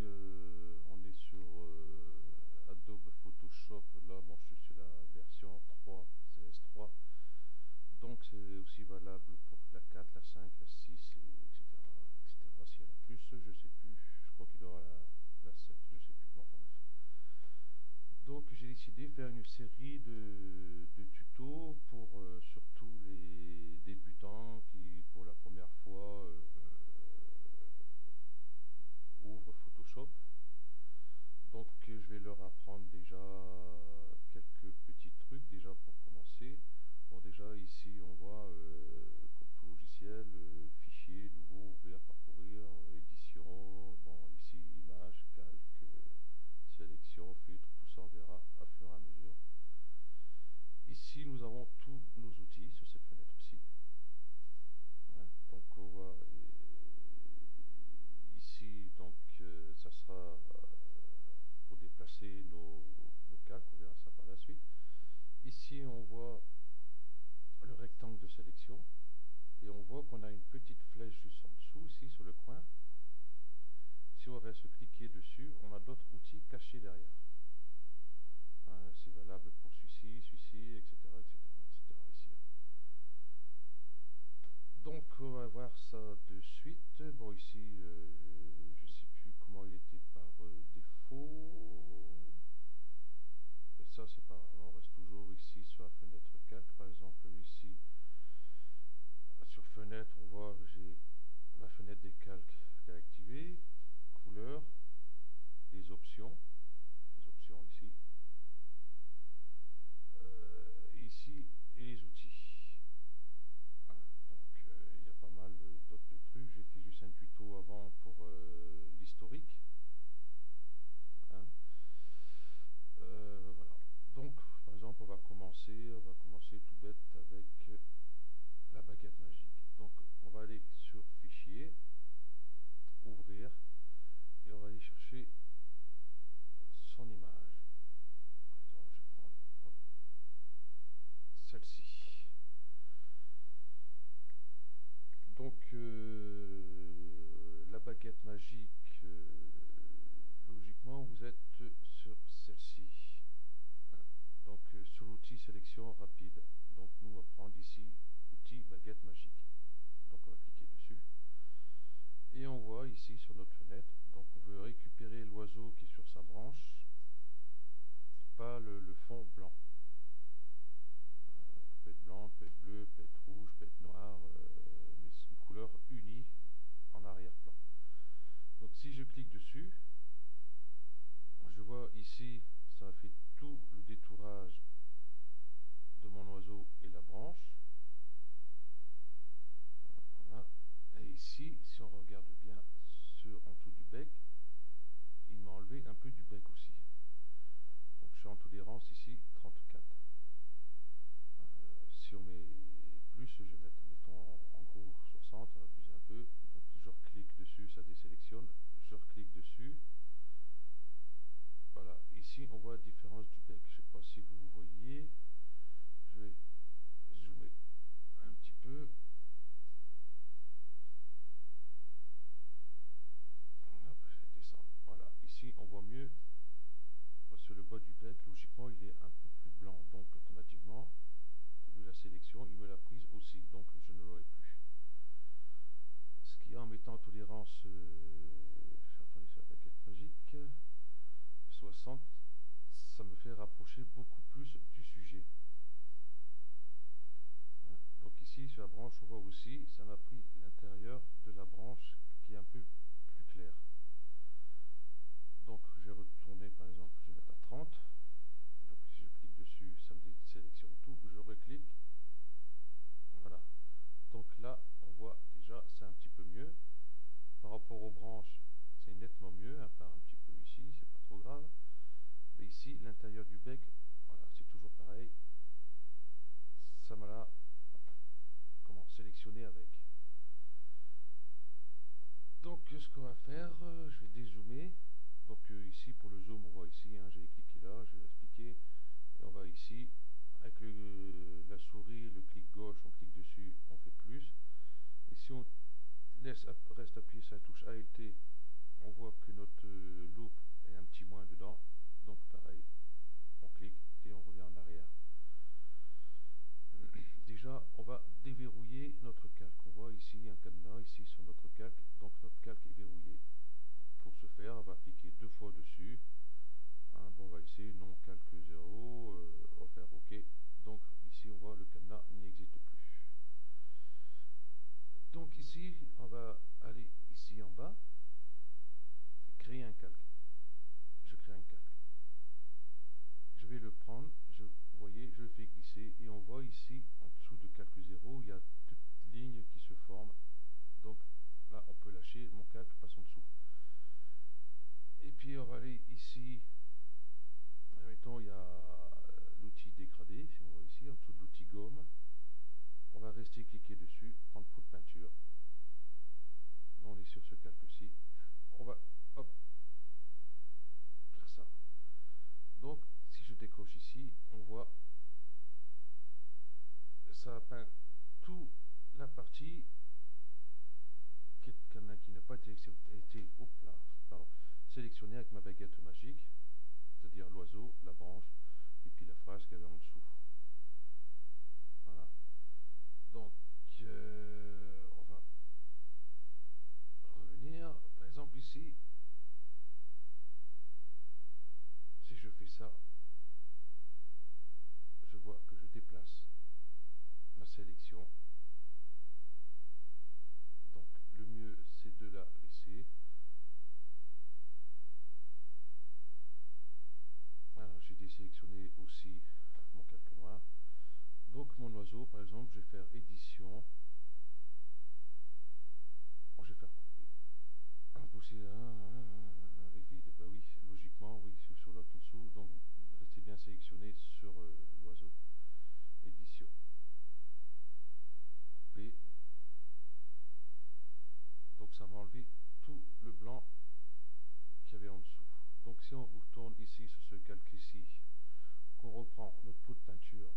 on est sur Adobe Photoshop. Là, bon, je suis sur la version 3, CS3. Donc c'est aussi valable pour la 4, la 5, la 6, etc., etc. S'il y en a plus, je sais plus. Je crois qu'il y aura la 7, je sais plus. Bon, enfin bref. Donc j'ai décidé de faire une série de tutos pour surtout les débutants qui pour la première fois ouvrent Photoshop. Donc je vais leur apprendre déjà quelques petits trucs déjà pour commencer. Bon, déjà ici on voit comme tout logiciel, fichier, nouveau, ouvrir, parcourir, édition, bon ici image, calque, sélection, filtre, tout ça on verra à fur et à mesure. Ici nous avons tous nos outils sur cette fenêtre-ci. Ouais, donc on voit ici donc ça sera pour déplacer nos calques, on verra ça par la suite. Ici on voit le rectangle de sélection et on voit qu'on a une petite flèche juste en dessous ici sur le coin. Si on reste cliquer dessus, on a d'autres outils cachés derrière. Hein, c'est valable pour celui-ci, etc., etc., etc. ici. Donc on va voir ça de suite. Bon ici, je ne sais plus comment il était par défaut. Et ça c'est pas grave, on reste toujours ici sur la fenêtre calque. Par exemple ici, sur fenêtre, on voit j'ai ma fenêtre des calques qui est activée, couleur, les options ici, ici et les outils. Voilà, donc il y a pas mal d'autres trucs. J'ai fait juste un tuto avant pour l'historique. Hein. Voilà. Donc par exemple on va commencer tout bête avec la baguette magique. Donc on va aller sur fichier, ouvrir, et on va aller chercher son image. Par exemple je vais prendre celle-ci. Donc la baguette magique, logiquement vous êtes sur celle-ci. Hein. Donc sur l'outil sélection rapide. Donc nous on va prendre ici outil baguette magique. Donc on va cliquer dessus. Et on voit ici sur notre fenêtre, donc on veut récupérer l'oiseau qui est sur sa branche, pas le fond blanc. Peut être blanc, peut être bleu, peut être rouge, peut être noir, mais c'est une couleur unie en arrière-plan. Donc si je clique dessus, je vois ici, ça a fait tout le détourage de mon oiseau et la branche. Voilà. Et ici, si on regarde bien en dessous du bec, il m'a enlevé un peu du bec aussi. Donc je suis en tolérance ici 34. Si on met plus, je vais mettre, mettons en gros 60, on va abuser un peu. Donc je reclique dessus, ça désélectionne. Je reclique dessus. Voilà, ici on voit la différence du bec. Je ne sais pas si vous voyez. Je vais zoomer un petit peu. Hop, je vais descendre. Voilà, ici on voit mieux. Sur le bas du bec, logiquement il est un peu plus blanc. Donc automatiquement, vu la sélection, il me l'a prise aussi. Donc je ne l'aurai plus. Ce qui en mettant en tolérance, je vais retourner sur la baguette magique, 60, ça me fait rapprocher beaucoup plus du sujet. Hein. Donc ici sur la branche on voit aussi, ça m'a pris l'intérieur de la branche qui est un peu plus clair. Donc je vais retourner par exemple, je vais mettre à 30. Donc si je clique dessus, ça me sélectionne tout. Je reclique. Voilà. Donc là, on voit déjà, c'est un petit peu mieux. Par rapport aux branches, c'est nettement mieux, à part un petit peu ici, c'est pas trop grave. Mais ici, l'intérieur du bec, voilà, c'est toujours pareil. Ça m'a là sélectionné avec. Donc ce qu'on va faire, je vais dézoomer. Donc ici pour le zoom, on voit ici, hein, j'ai cliqué là, je vais expliquer. Et on va ici, avec la souris, le clic gauche, on clique dessus, on fait plus. Et si on reste appuyé sur la touche ALT, on voit que notre loupe est un petit moins dedans, donc pareil, on clique et on revient en arrière. Déjà, on va déverrouiller notre calque. On voit ici un cadenas ici sur notre calque, donc notre calque est verrouillé. Pour ce faire, on va cliquer 2 fois dessus. Bon, on va essayer non calque 0, on va faire OK. Donc ici, on voit le cadenas n'existe plus. Donc ici, on va aller ici en bas, créer un calque. Je crée un calque. Je vais le prendre, vous voyez, je le fais glisser et on voit ici en dessous de calque 0, il y a toute ligne qui se forme. Donc là, on peut lâcher, mon calque passe en dessous. Et puis on va aller ici, mettons, il y a l'outil dégradé, si on voit ici, en dessous de l'outil gomme. On va rester cliquer dessus, prendre pot de peinture. Là, on est sur ce calque-ci. On va, hop, faire ça. Donc, si je décoche ici, on voit ça a peint toute la partie qui n'a pas été sélectionnée avec ma baguette magique, c'est-à-dire l'oiseau, la branche et puis la phrase qu'il y avait en dessous. Voilà. Donc, on va revenir. Par exemple ici, si je fais ça, je vois que je déplace ma sélection. Donc le mieux c'est de la laisser. Alors j'ai désélectionné aussi mon calque noir. Donc mon oiseau par exemple, je vais faire édition. Je vais faire couper. Pousser et vide. Bah oui, logiquement oui, sur l'autre en dessous. Donc restez bien sélectionné sur l'oiseau. Édition. Couper. Donc ça m'a enlevé tout le blanc qu'il y avait en dessous. Donc si on retourne ici sur ce calque ici, qu'on reprend notre pot de peinture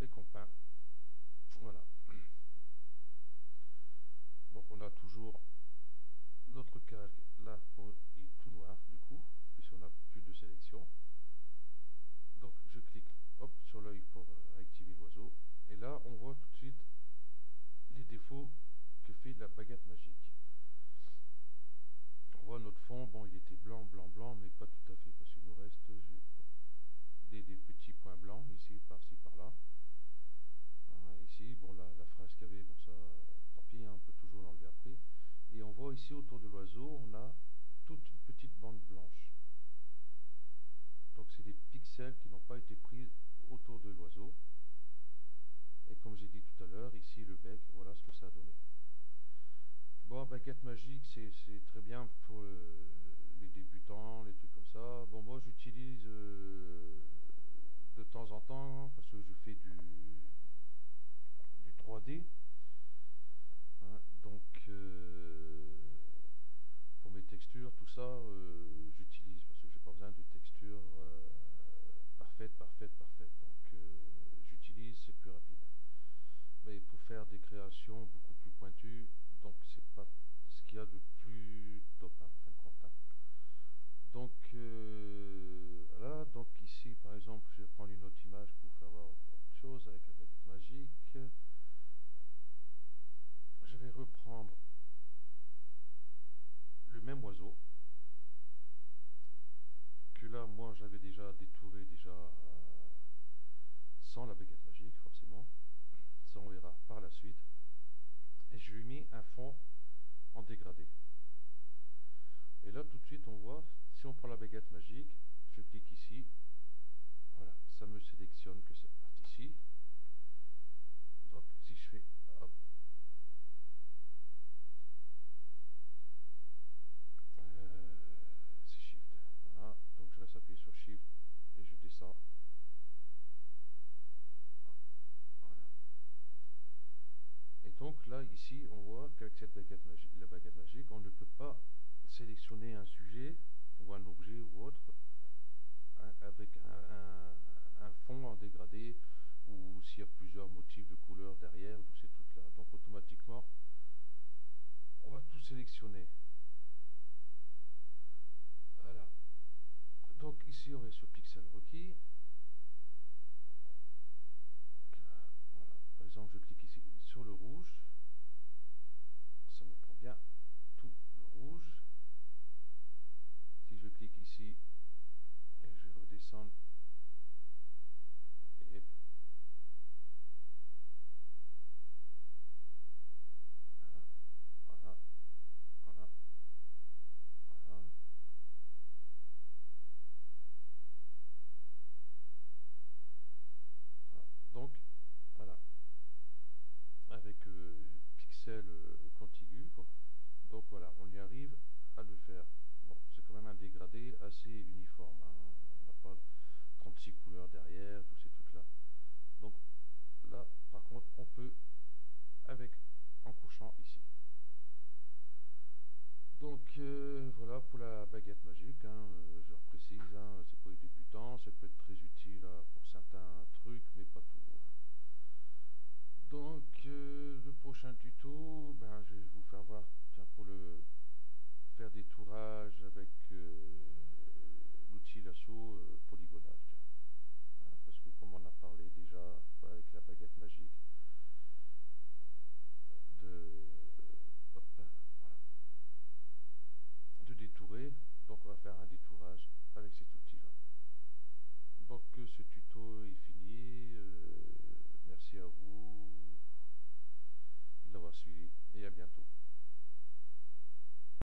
et qu'on peint, voilà. Bon, on a toujours notre calque là, il est tout noir du coup, puisqu'on n'a plus de sélection. Donc je clique hop sur l'œil pour activer l'oiseau, et là on voit tout de suite les défauts que fait la baguette magique. On voit notre fond, bon il était blanc, blanc, blanc, mais pas tout à fait, parce qu'il nous reste des petits points blancs, ici, par-ci, par-là. Ici, bon la phrase qu'il y avait, bon ça, tant pis, on peut toujours l'enlever après. Et on voit ici autour de l'oiseau, on a toute une petite bande blanche. Donc c'est des pixels qui n'ont pas été pris autour de l'oiseau. Et comme j'ai dit tout à l'heure, ici le bec, voilà ce que ça a donné. Bon, baguette magique, c'est très bien pour les débutants, les trucs comme ça. Bon, moi j'utilise de temps en temps, parce que je fais du 3D. Donc pour mes textures, tout ça, j'utilise, parce que j'ai pas besoin de textures parfaites. Donc j'utilise, c'est plus rapide. Mais pour faire des créations beaucoup plus pointues, donc c'est pas ce qu'il y a de plus top, en fin de compte. Donc voilà, donc ici par exemple, je vais prendre une autre image pour vous faire voir autre chose avec la baguette magique. Je vais reprendre le même oiseau que là moi j'avais déjà détouré sans la baguette magique forcément. Ça on verra par la suite. Et je lui ai mis un fond en dégradé. Et là tout de suite on voit, si on prend la baguette magique, je clique ici, voilà, ça me sélectionne que cette partie-ci. Donc si je fais hop, c'est Shift, voilà, donc je reste appuyé sur Shift et je descends. Voilà. Et donc là ici on voit qu'avec cette baguette magique, la baguette magique, on ne peut pas sélectionner un sujet ou un objet ou autre avec un fond en dégradé, ou s'il y a plusieurs motifs de couleurs derrière, tous ces trucs là. Donc automatiquement on va tout sélectionner. ici, on va sur Pixel Requis. Voilà. Par exemple, je clique ici sur le rouge. Ça me prend bien tout le rouge. Si je clique ici, et je vais redescendre. Yep. Voilà. Voilà. Voilà. Voilà. Voilà. Donc, voilà. Avec pixel contigu, quoi. Donc voilà, on y arrive à le faire. Bon, c'est quand même un dégradé assez uniforme, hein. On n'a pas 36 couleurs derrière, tous ces trucs-là. Donc là, par contre, on peut, avec, en couchant ici. Donc voilà pour la baguette magique, hein, je reprécise, hein, c'est pour les débutants, ça peut être très utile pour certains trucs, mais pas tout, hein. Donc le prochain tuto, ben, je vais vous faire voir, tiens, pour le faire des tourages avec l'outil lasso polygonal. Tiens.